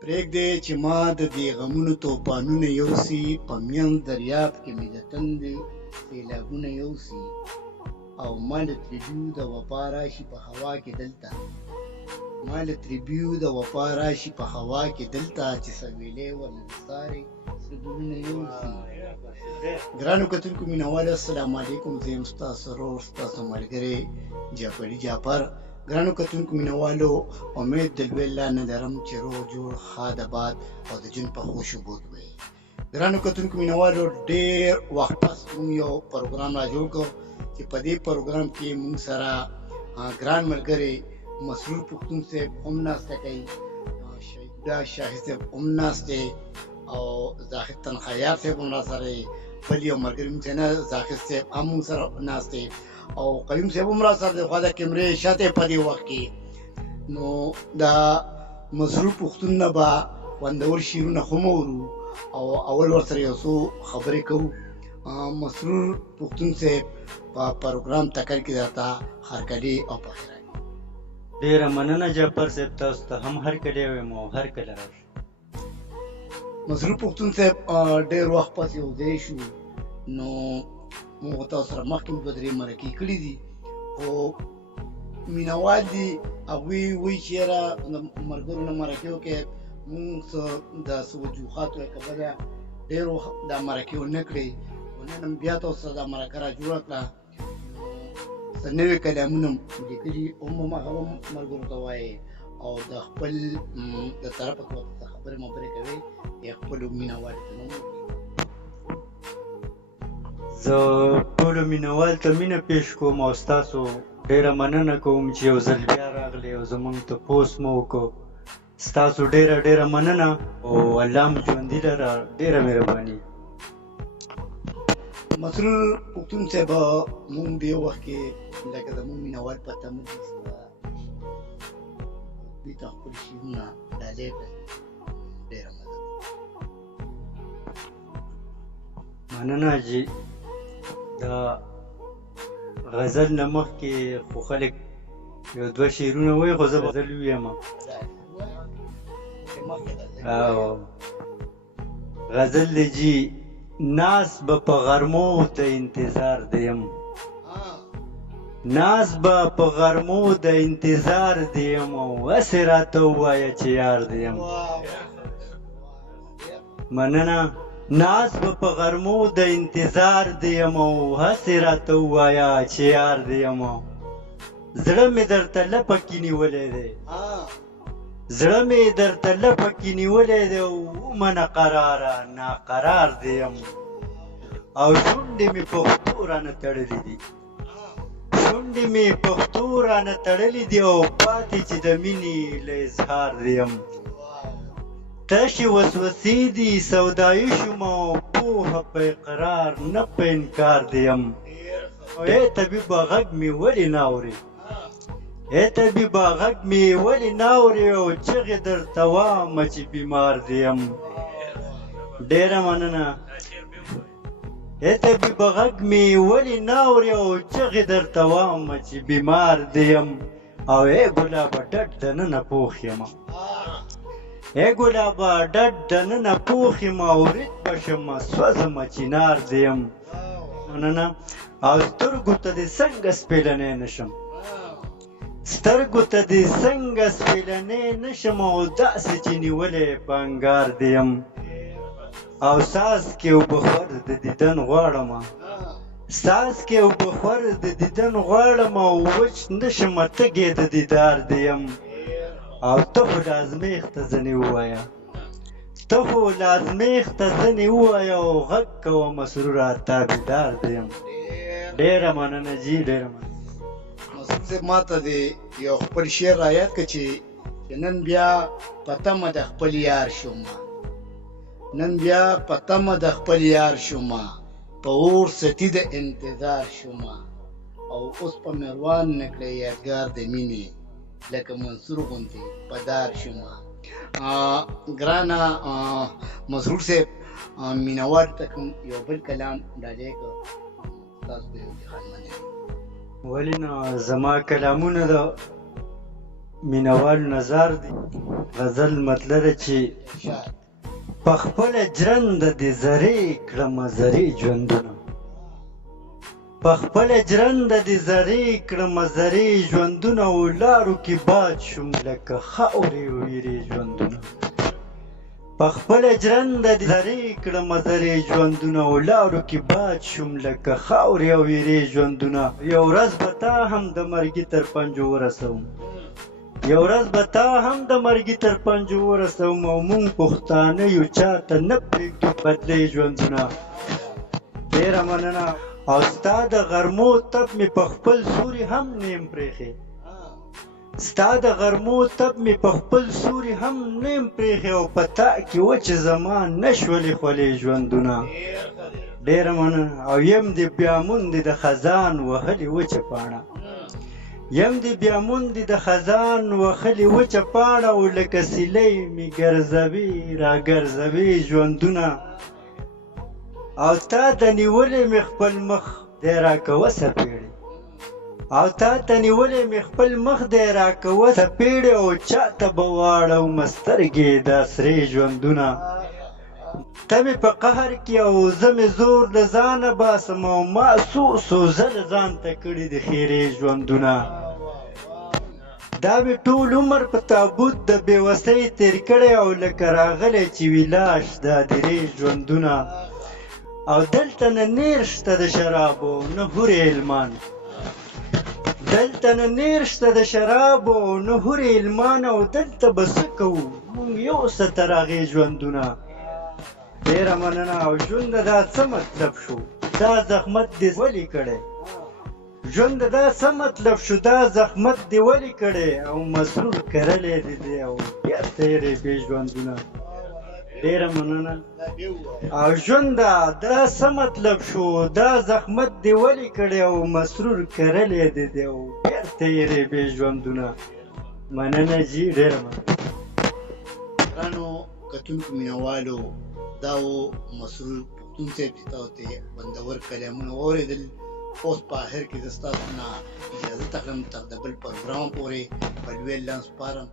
پرېږدی چې ما د دې غمونو توپانونه یوسي، په میان دریاب کې مې د تندې سیلابونه یوسي، او ما له تریبیو د وفا راشي په هوا کې دلته، ما له تریبیو د وفا راشي په هوا کې دلته، چې سویلې ورنه سارې سدونه یوسي. ګرانو کتونکو مینوالو السلام علیکم، زه یم ستاسو ورور ستاسو ملګری جعفري جعفر. ګرانو کتونکو مینوالو، امید د لوی الله نه لرم چې روغ جوړ ښاد آباد او د جون په خوش بود وي. ګرانو کتونکو مینوالو، ډېر وخت پس موږ یو پروګرام را جوړ کړو چې په دې پروګرام کې موږ سره ګران ملګری مسرور پښتون صاحب هم ناسته کوي، شهیدالله شاهي صاحب هم ناسته، او زاهد تنخیار صاحب هم راسره، بل یو ملګری موږ نه زاهد صاحب هم موږ سره ناسته، او قیوم صاحب هم راسره دی، خوا د کیمرې شاته په دې وخت کې. نو دا مسرور پښتون نه به خوندور شعرونه هم اورو او اول ورسره یو څو خبرې کوو. مسرور پښتون صاحب په پروګرام تکل کې درته هرکلی او پخیر. ډېره مننه جعفر صاحب، تاسو ته هم هرکلی وایم او هرکله راشئ. مسرور پښتون صاحب ډېر وخت پس یو ځای شو، نو موږ تاسو سره مخکې دوه درې مرکې کړي دي، خو مینوال دي هغوی وایي چې یاره د ملګرو نه مرکې وکړئ، موږ څه د څه وجوهاتو له کبله ډېر وخت دا مرکې ونه کړې، خو نن هم بیا تاسو سره دا مرکه را جوړه کړه. څه نوي کلامونه لیکلي هم هغه هم ملګرو ته وایي، او د خپل د طرفه څخه خبرې مبرې کوي یا خپلو مینوالو ته نه. زه ټولو مینوال ته مینه پیش کوم او ستاسو ډېره مننه کوم چې یو ځل بیا راغلی او زموږ تپوس مو وکړو. ستاسو ډېره ډېره مننه او الله مو ژوندي لره، ډېره مهرباني. مسرور پښتون صاحب، مونږ دې وخت کې لکه زموږ مینوال په تمه دي دوی ته خپل شعرونه ډالۍ کړي، ډېره مننه حاجي. د غزل نه مخکې خو خلک یو دوه شعرونه وایي، خو زه غزل ووایم. غزل دی جي ناز به په غرمو د انتظار دیم، ناز به په غرمو د انتظار دیم، او هسې راته ووایه چې یار دیم. مننه. ناز به په غرمو د انتظار دیم، او هسې راته ووایه چې یار دیم. زړه مې درته لپه کې نیولی دی، زړه مې درته لپه کې نیولی دی، او ومنه قراره ناقرار دیم. او شونډې مې پښتو رانه تړلي دي، شونډې مې پښتو رانه تړلي دي، او پاتې چې د مینې له اظهار دیم. تشې وسوسې دي سودایي شوم، او پوهه په اقرار نه په انکار دیم. ای طبیبه غږ مې ولې نه اورې، ای طبیبه غږ مې ولې نه اورې، او چغې درته وامه چې بیمار دیم. ډېره مننه. ای طبیبه غږ مې ولې نه اورې، او چغې درته وامه چې بیمار دیم. او ای ګلابه ډډ دننه پوخ یم، ای ګلابه ډډ دننه پوخ یم، او رید به شمه سوځمه چنار دیم. مننه. او سترګو ته دې څنګه سپېلنی نه شم، سترګو ته دې څنګه سپېلنی نه شم، او داسې چې نیولی په انګار دیم. او څاڅکي اوبه خور د دیدن غواړمه، څاڅکي اوبه خور د دیدن غواړمه، او وچ نه شمه تږې د دیدار دیم. او ته خو لازمېخته ځنې ووایه، ته خو لازمېخته ځنې ووایه، او غږ کوه مسروره تابعدار دیم. ډېره مننه جي، ډېره مننه. مسرور صاحب ما ته دې یو خپل شعر را یاد کړه چې نن بیا په تمه د خپل یار شومه، نن بیا په تمه د خپل یار شومه، په اور ستی د انتظار شومه، او اوس په مروان نکړه یادګار د مینې، لکه منصور غوندې په دار شومه. ګرانه مسرور صاحب، مینوال ته کوم یو بل کلام ډالۍ کړه، تاسو به یو خان منئ. ولې نه، زما کلامونه د مینوال نظر دی غزل مطلب چې ارشاد. په خپله جرنده دې زرې کړمه زرې ژوندونه په خپله جرنده دې زرې کړمه زرې ژوندونه او لارو کې باد شوم لکه خاورې ویرې ژوندونه په خپله جرنده دې زرې کړمه زرې ژوندونه او لارو کې باد شوم لکه خاورې او ویرې ژوندونه یو ورځ به تا هم د مرګي تر پنجو ورسوم یو ورځ به تا هم د مرګي تر پنجو ورسوم او موږ پښتانه یو چاته نه پرېږدو بدلې ژوندونه ډېره مننه او ستا د غرمو تپ مې په خپل سوري هم نیم پرېښې ستا د غرمو تپ مې په خپل سوري هم نیم پرېښې او په تا کې وچې زما نه شولې خولې ژوندونه ډېره مننه او یم دې بیا موندې د خزان وهلې وچه پاڼه یم دې بیا موندې د خزان وهلې وچه پاڼه او لکه سیلۍ مې ګرځوي راګرځوي ژوندونه او تا ته نیولې مې خپل مخ دی راکوه څپېړې او تا ته نیولې مې خپل مخ دی راکوه څپېړې او چا ته به واړومه سترګې دا سرې ژوندونه ته مې په قهر کې او زه مې زور له ځانه باسم او ما څو ځله ځان ته کړي د خیرې ژوندونه دا مې ټول عمر په تابوت د بېوسۍ تېر کړی او لکه راغلی چې وي لاش دا درې ژوندونه او دلته نه نیر شته د شرابو نه هورې المان دلته نه نیر شته د شرابو نه هورې المان او دلته به څه کوو موږ یو څه تر هغې ژوندونه ډېره مننه او ژونده دا څه مطلب شو دا زحمت دې ولې کړی ژونده دا څه مطلب شو دا زحمت دې ولې کړی او مسرور کرلی دې دی او بېرته یې بې ژوندونه ډېره مننه او ژونده دا څه مطلب شو دا زحمت دې ولې کړی او مسرور کرلی دې دی او بېرته یې بې ژوندونه مننه جي ډېره مننه ګرانو کتونکو مینوالو دا و مسرور پښتون صاحب چې تاسو ته خوندور کلامونه واورېدل اوس په آخر کې زه ستاسو نه اجازه اخلم تر د بل پروګرام پورې په لوی لانس پارم